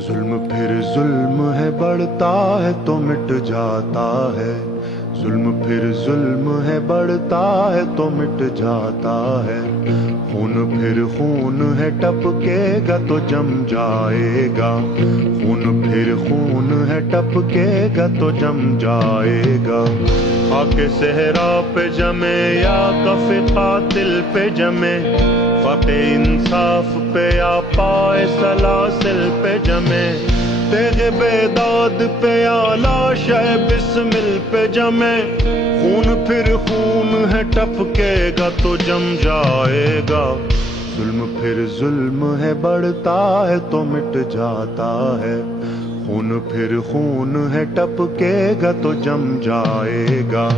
ظلم پھر ظلم ہے، بڑھتا ہے تو مٹ جاتا ہے۔ ظلم پھر ظلم ہے، بڑھتا ہے تو مٹ جاتا ہے۔ خون پھر خون ہے، ٹپکے گا تو جم جائے گا۔ خون پھر خون ہے، ٹپکے گا تو جم جائے گا۔ خاک صحرا پہ جمے یا کف قاتل پہ جمے، فق انصاف پہ یا پائے سلاسل پہ جمے، تیغ بیداد پہ یا لاشِ بسمل پہ جمے، خون پھر خون ہے، ٹپکے گا تو جم جائے گا۔ ظلم پھر ظلم ہے، بڑھتا ہے تو مٹ جاتا ہے۔ خون پھر خون ہے، ٹپکے گا تو جم جائے گا۔